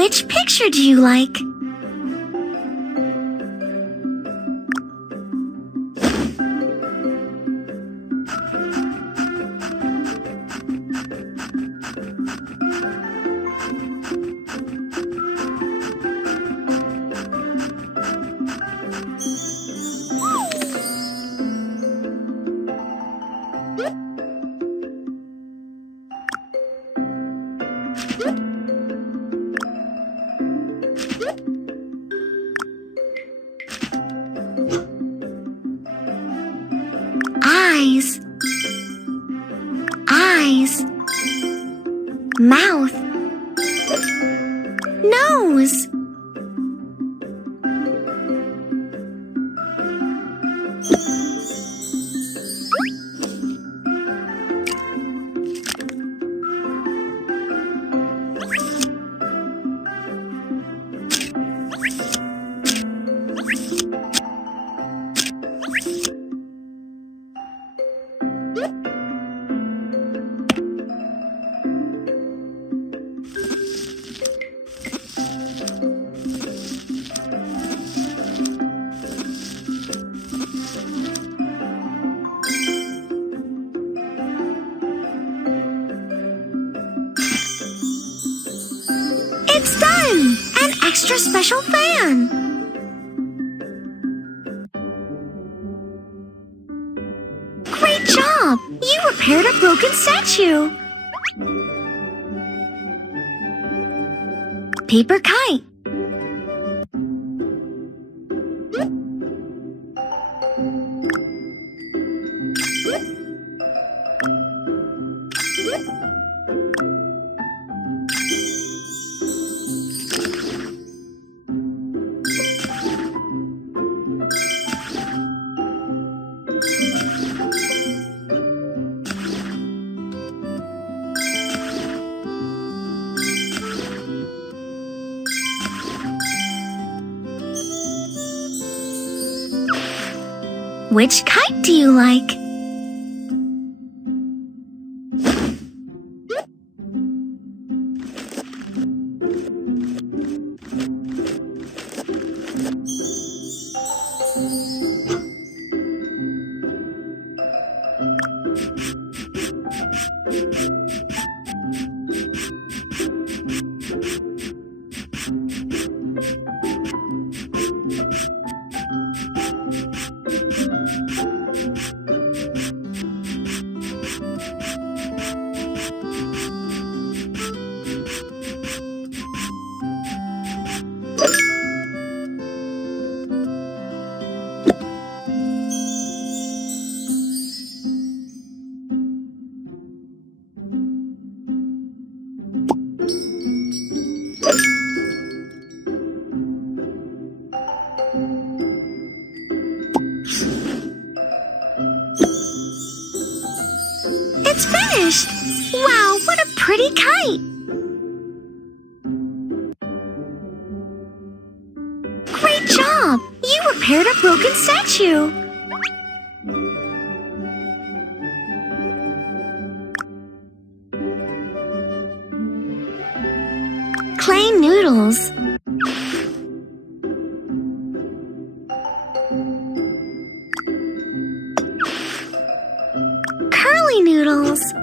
Which picture do you like? Eyes, eyes, mouth, nose. It's done! An extra special fan! Great job! You repaired a broken statue! Paper kite. Which kite do you like? It's finished! Wow, what a pretty kite! Great job! You repaired a broken statue! Clay noodles. Curly noodles.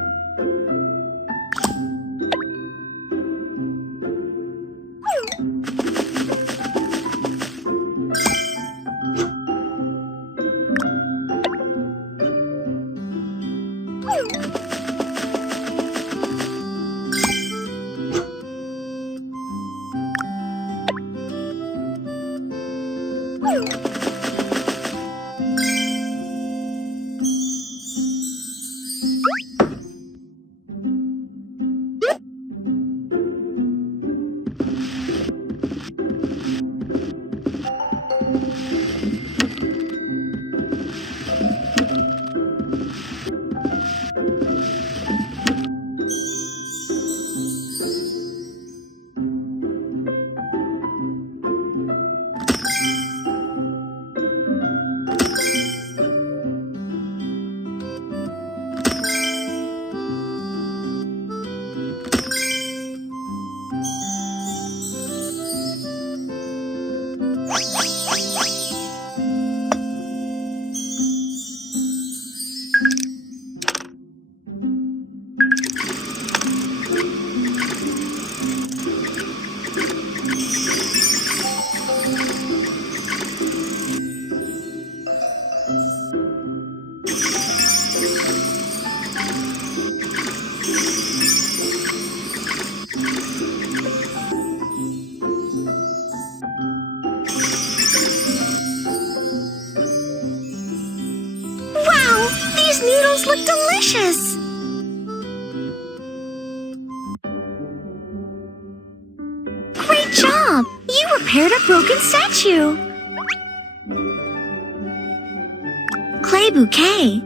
look delicious! Great job! You repaired a broken statue! Clay bouquet.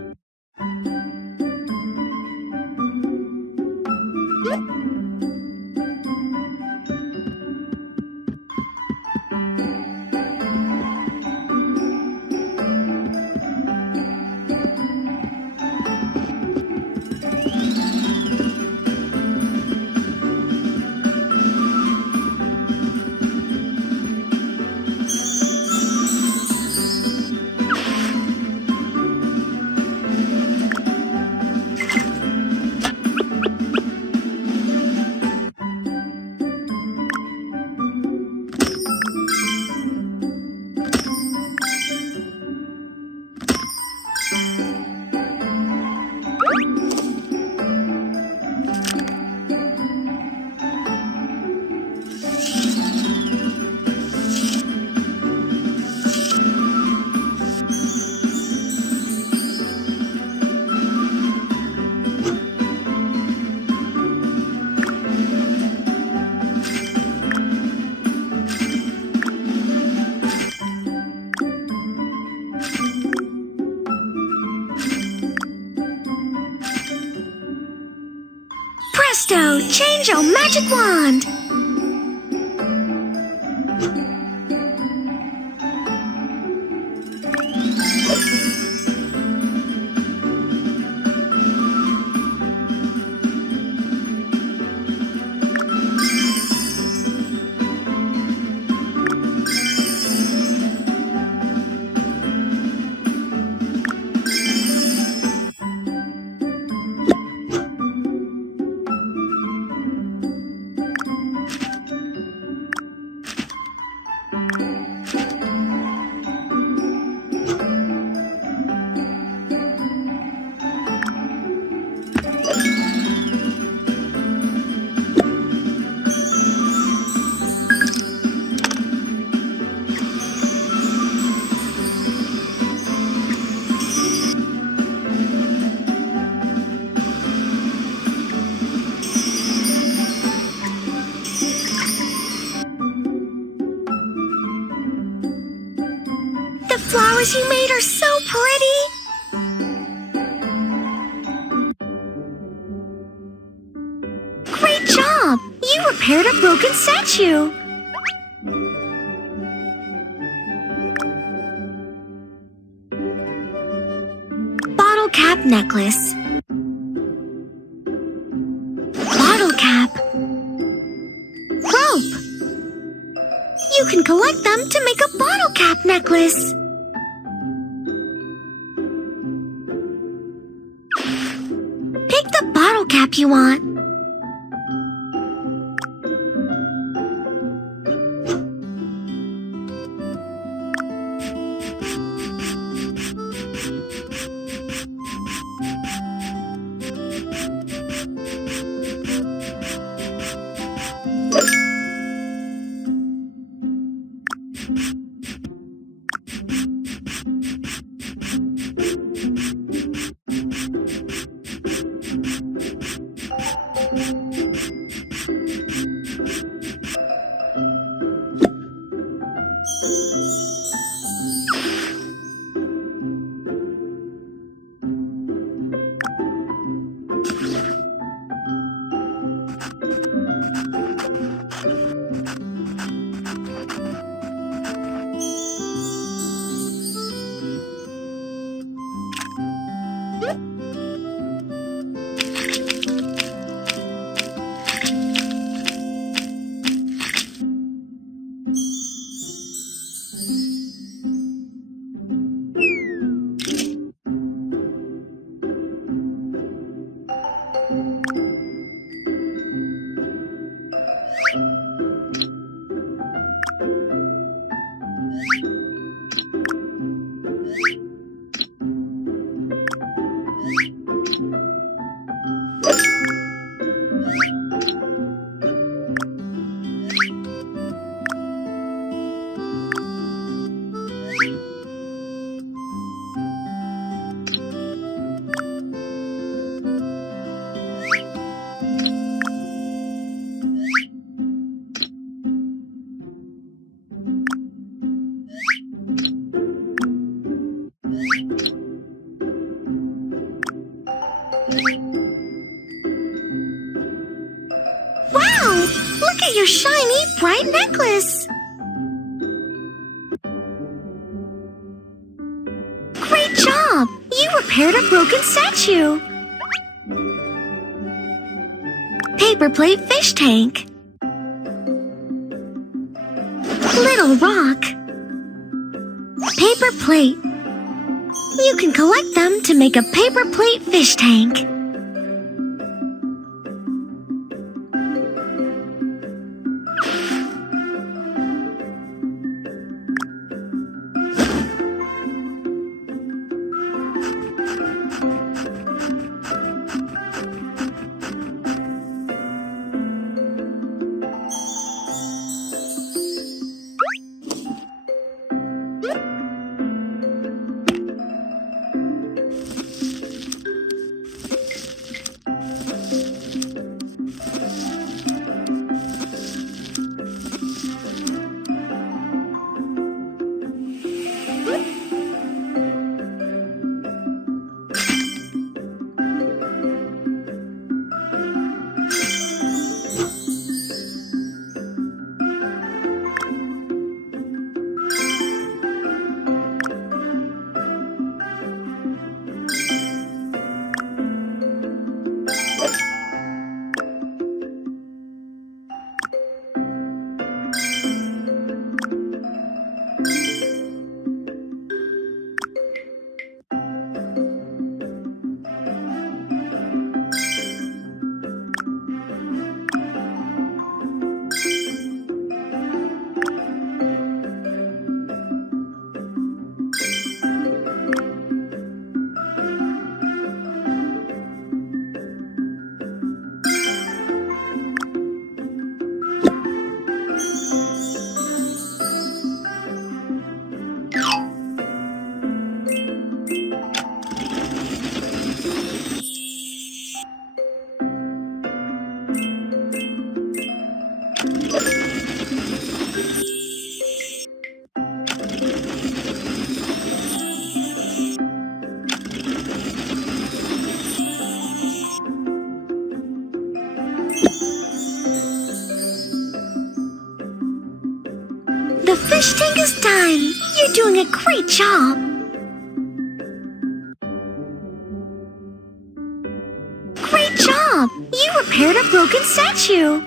Presto! Change your magic wand! The flowers you made are so pretty! Great job! You repaired a broken statue! Bottle cap necklace. Bottle cap. Rope. You can collect them to make a bottle cap necklace. Pick the bottle cap you want. shiny, bright necklace! Great job! You repaired a broken statue! Paper plate fish tank. Little rock. Paper plate. You can collect them to make a paper plate fish tank. The fish tank is done! You're doing a great job! Great job! You repaired a broken statue!